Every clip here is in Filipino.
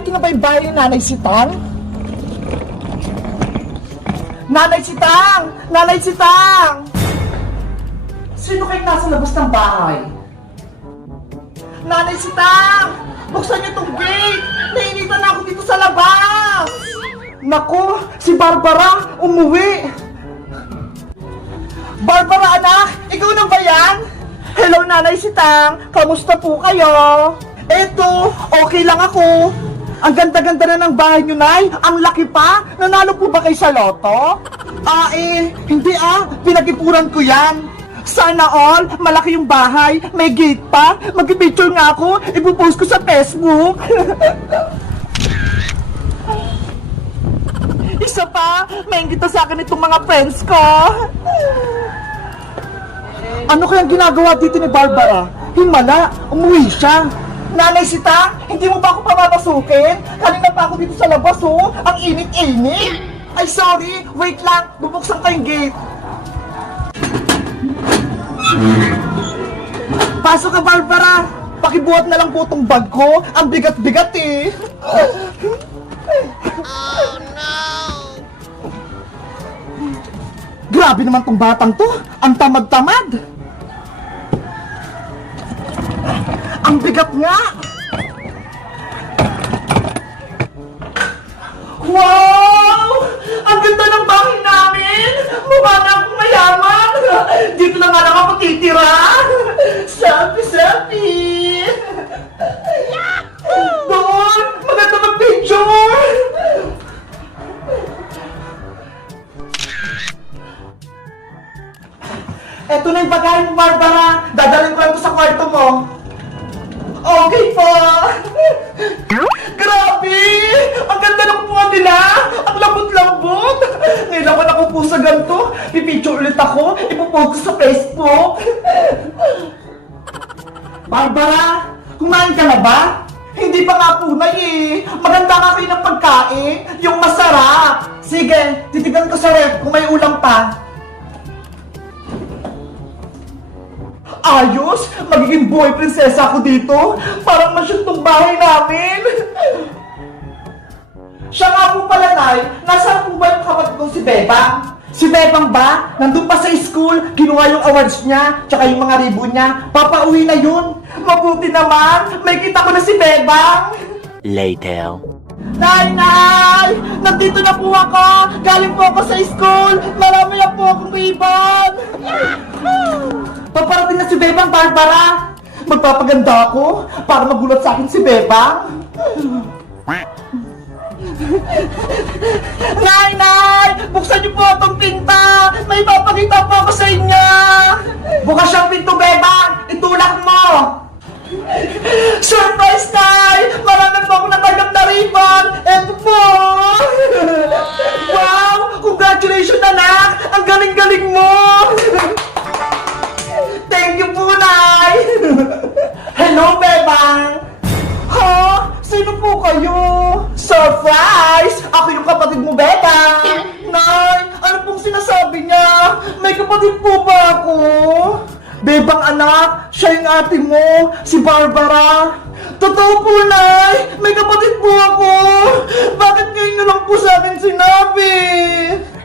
Ito na ba yung bahay ni Nanay Sitang? Nanay Sitang! Nanay Sitang! Sino kayong nasa labas ng bahay? Nanay Sitang! Buksan niyo tong gate! Nainitan ako dito sa labas! Naku! Si Barbara! Umuwi! Barbara, anak! Ikaw na ba yan? Hello, Nanay Sitang! Kamusta po kayo? Eto, okay lang ako. Ang ganda-ganda na ng bahay nyo, Nay. Ang laki pa. Nanalo po ba kayo sa loto? Hindi Pinag-ipuran ko yan. Sana all, malaki yung bahay. May gate pa. Mag-picture nga ako. Ipopost ko sa Facebook. Isa pa, maingit sa akin itong mga friends ko. Ano kayang ginagawa dito ni Barbara? Himala, umuwi siya. Nanay Sita, hindi mo ba ako pamamasukin? Kanina pa ako dito sa labas, oh. Ang init-init. Ay, sorry. Wait lang. Bubuksan ko yung gate. Pasok ka, Barbara. Pakibuhat na lang po tong bag ko. Ang bigat-bigat, eh. Oh, no! Grabe naman tong batang to. Ang tamad-tamad. Ang bigat nga! Wow! Ang ganda ng bahay namin! Mukha na akong mayaman! Dito na nga lang ako titira! Selfie! Doon! Maganda mag-picture! Eto na yung bagay mo, Barbara! Dadalhin ko lang to sa kwarto mo! Okay po! Grabe! Ang ganda ng buwan nila! Ang lambot-lambot! Ngayon ako nakupo sa ganito. Pipicture ulit ako. Ipopost ko sa Facebook. Barbara! Kumain ka na ba? Hindi pa nga po, Nay, eh. Maganda nga kayo ng pagkain. Yung masarap. Sige, titigan ko sa ref kung may ulam pa. Ayos! Magiging boy prinsesa ako dito! Parang masyong tong bahay namin! Siya nga po pala, Nay, nasaan po ba yung kapatid kong si Bebang? Si Bebang ba? Nandun pa sa school, kinuha yung awards niya, tsaka yung mga ribbon niya, papauwi na yun! Mabuti naman! May kita ko na si Bebang! Later. Nay! Nandito na po ako! Galing po ako sa school! Marami na po akong ribbon! Paparating na si Bebang, Barbara! Magpapaganda ako para magulat sa akin si Bebang! Nay! Buksan niyo po itong pinta! May papakita po ako sa inyo! Bukas siyang pinto, Bebang! Itulak mo! Surprise, Nay! Marami po ako natanggap na ribbon! Eto po! Wow! Congratulations, anak! Ang galing-galing mo! Thank you po, Nay! Hello, Bebang! Ha? Sino po kayo? Surprise! Ako yung kapatid mo, Bebang! Nay, ano pong sinasabi niya? May kapatid po ba ako? Bebang anak, siya yung ate mo, si Barbara. Totoo po, Nay! May kapatid po ako! Bakit ngayon nyo lang po sa akin sinabi?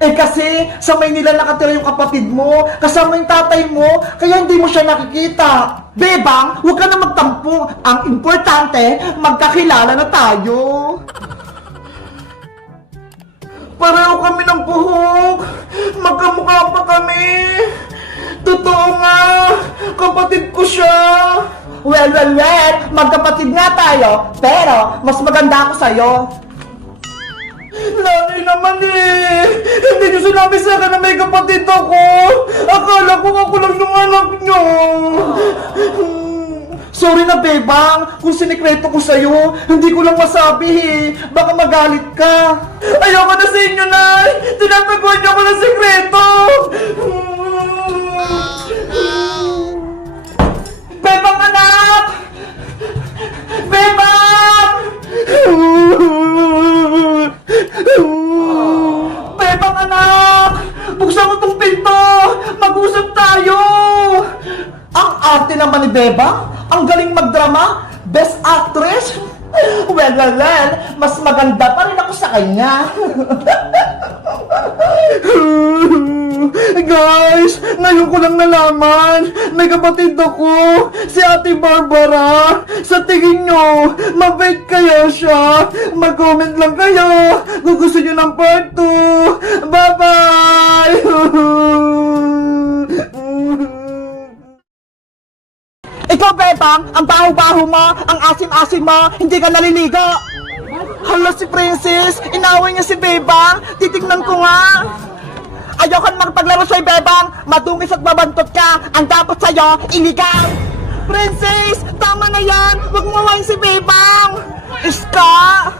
Eh kasi, sa Maynila nakatira yung kapatid mo, kasama yung tatay mo, kaya hindi mo siya nakikita. Bebang, huwag ka na magtampo. Ang importante, magkakilala na tayo. Pareho kami ng buhok. Magkamukha pa kami. Totoo nga, kapatid ko siya. Well, magkapatid nga tayo, pero mas maganda ako sa'yo. Nanay naman eh! Hindi niyo sinabi sa akin na may kapatid ako! Akala ko ako lang yung anak niyo! Sorry na, Bebang! Kung sinikreto ko sa'yo, hindi ko lang masabi eh! Baka magalit ka! Ayoko na sa inyo, Nay! Tinataguan niyo ako ng sikreto! Bebang anak! Bebang! Bebang anak! Buksan mo tong pinto! Mag-usap tayo! Ang arte naman ni Bebang! Ang galing magdrama! Best actress! Well, mas maganda pa rin ako sa kanya. Guys, ngayon ko lang nalaman, may kapatid ako, si Ate Barbara. Sa tingin nyo, mabait kaya siya? Mag-comment lang kayo kung gusto nyo ng part 2. Bye-bye! Ikaw, Bebang, ang baho-baho mo, ang asim-asim mo, hindi ka naliligo. Hala, si Princess, inaway niya si Bebang, titignan ko nga. Ayoko magpaglaro sa'yo, Bebang, madungis at mabantot ka, ang dapat sa'yo, iligaw. Princess, tama na yan, huwag mo mawain si Bebang. Iska!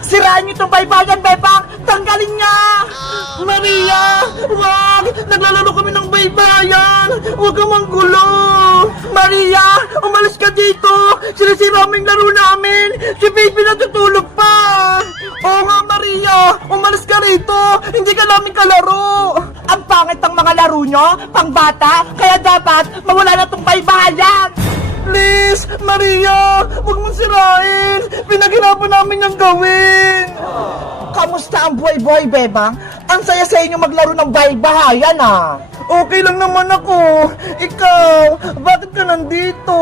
Sirain niyo itong baybayan, Bebang! Tanggalin niya! Maria! Wag! Naglalaro kami ng baybayan! Huwag kang manggulo! Maria! Umalis ka dito! Sinisira mo yung laro namin! Si baby natutulog pa! Oo nga, Maria! Umalis ka rito! Hindi ka namin kalaro! Ang pangit ang mga laro nyo! Pang bata! Kaya dapat mawala na itong baybayan! Please, Maria, huwag mong sirain. Pinaghirapan namin yung gawin. Kamusta ang buhay-buhay, Bebang? Ang saya sa inyo maglaro ng bahay-bahayan, ah. Okay lang naman ako. Ikaw, bakit ka nandito?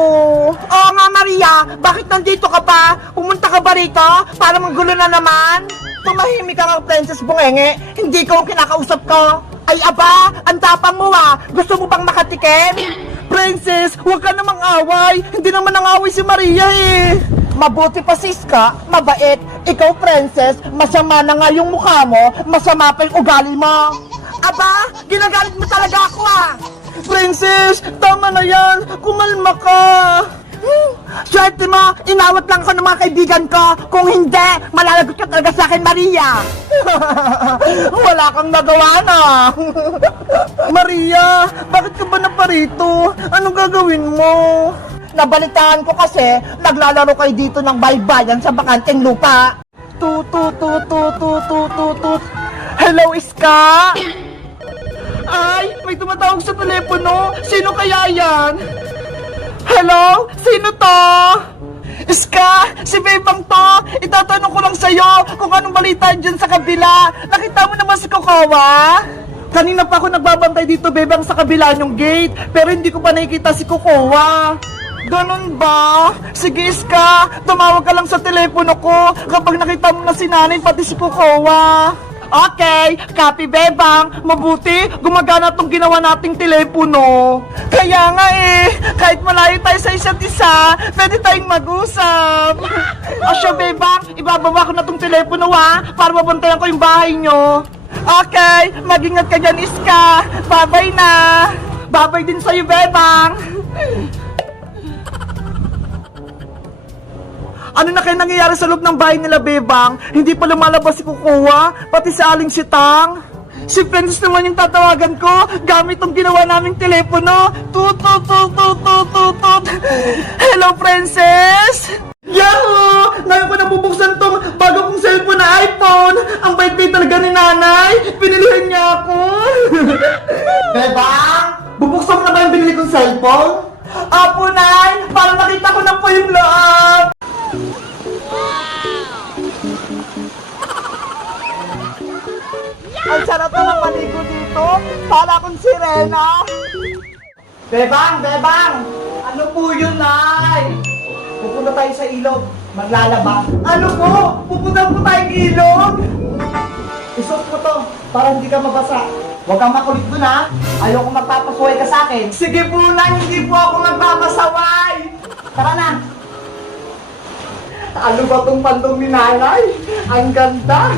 Oo nga, Maria, bakit nandito ka pa? Pumunta ka ba rito para manggulo na naman? Tumahimik ka nga, Princess Bungenge. Hindi ko ang kinakausap ko. Ay, aba, ang tapang mo, ah. Gusto mo bang makatikim? Princess, huwag ka namang away. Hindi naman nang-away si Maria eh. Mabuti pa si Iska, mabait. Ikaw, Princess, masama na nga yung mukha mo, masama pa yung ugali mo. Aba, ginagalit mo talaga ako ah. Princess, tama na yan. Kumalma ka. Swerte mo, inawat lang ako ng mga kaibigan ko. Kung hindi, malalagot ka talaga sa akin, Maria. Wala kang nagawa na. Maria, bakit ka ba naparito? Anong gagawin mo? Nabalitaan ko kasi, naglalaro kayo dito ng baybayan sa bakanteng lupa. Tut. Hello, Iska? Ay, may tumatawag sa telepono. Sino kaya yan? Hello? Sino to? Iska, si Bebang to. Itatanong ko lang sa'yo kung anong balita dyan sa kabila. Nakita mo naman si Kokowa? Kanina pa ako nagbabantay dito, Bebang, sa kabila ng gate. Pero hindi ko pa nakikita si Kokowa. Ganun ba? Sige, Iska, tumawag ka lang sa telepono ko kapag nakita mo na si nanay pati si Kokowa. Okay, copy, Bebang. Mabuti, gumagana tong ginawa nating telepono. Kaya nga eh, kahit malayo tayo sa isa't isa, pwede tayong mag-usap. O siya, Bebang, ibababa ko na tong telepono ha, para mabantayan ko yung bahay nyo. Okay, mag-ingat ka dyan, Iska. Bye-bye na. Bye-bye din sa'yo, Bebang. Ano na kaya nangyayari sa loob ng bahay nila, Bebang? Hindi pa lumalabas si Kukuha, pati si Aling Sitang. Si Princess naman yung tatawagan ko gamit tong ginawa naming telepono. Tut. Hello, Princess! Yahoo! Ngayon ko nabubuksan tong bago kong cellphone na iPhone. Ang bait-bait talaga ni nanay. Pinilihan niya ako. Bebang, bubuksan mo na ba yung binili kong cellphone? Apo, Nay! Para makita ko na po yung loob! Ang sarap na ng maligo dito. Para akong sirena. Bebang! Ano po yun, Nay? Pupunta tayo sa ilog. Maglalaba. Ano po? Pupunta po tayong ilog? Isuot mo to para hindi ka mabasa. Huwag kang makulit dun, ha? Ayoko magpapasaway ka sa akin. Sige po, Nay. Hindi po ako magpapasaway. Tara na. Ano ba tong pandong ni nanay? Ang ganda.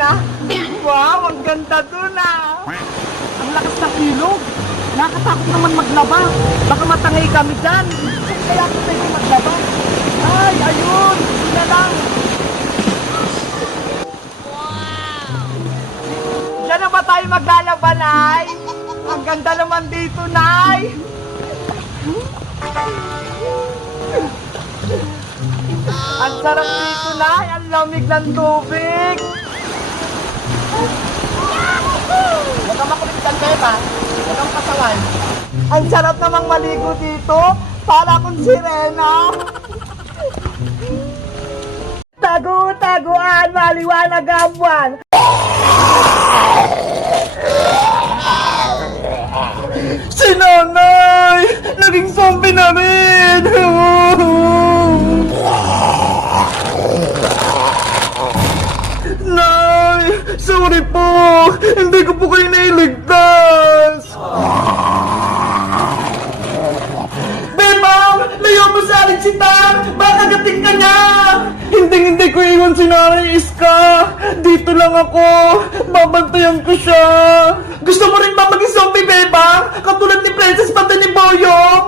Na. Wow, ang ganda dun ah. Ang lakas ng ilog. Nakakatakot naman maglaba. Baka matangay kami dyan. Kaya ako pwede maglaba. Ay, ayun. Yun na lang. Diyan na ba tayo maglalaba, Nay? Ang ganda naman dito, Nay. Ang sarap dito, Nay. Ang lamig ng tubig. Huwag ka makulit dyan, Beba. naman. Ang sarap namang maligo dito. Para akong sirena. Tagu-taguan, maliwanag ang buwan. Si nanay! Naging zombie na rin! Nay! Sorry po! Hindi ko po kayo nailigtas! Bebang! Layo mo sa akin si Tang! Baka gating ka niya! Hindi ko iwan si Nanay Iska! Dito lang ako! Babantayan ko siya! Gusto mo rin ba maging zombie, Bebang? Katulad ni Princess pati ni Boyong?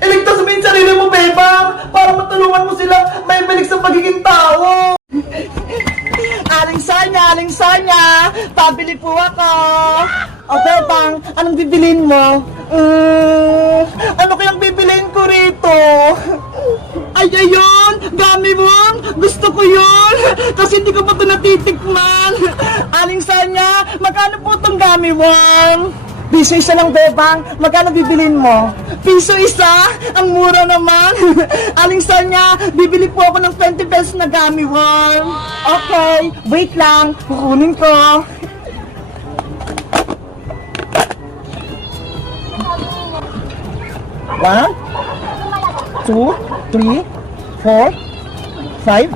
Iligtas mo yung sarili mo, Bebang! Para matulungan mo sila may balik sa pagiging tao! Aling Sanya! Pabili po ako! O, Bebang, anong bibilin mo? Ano kayang bibilin ko rito? Ay, ayun! Gummy worm! Gusto ko yun! Kasi hindi ko pa ito natitikman! Aling Sanya, magkano po itong gummy worm? Piso isa lang, Bebang. Magkano bibilin mo? Piso isa? Ang mura naman. Aling Sanya, bibili po ako ng 20 pesos na gummy worm. Okay, wait lang. Kukunin ko. One, two, three, four, five,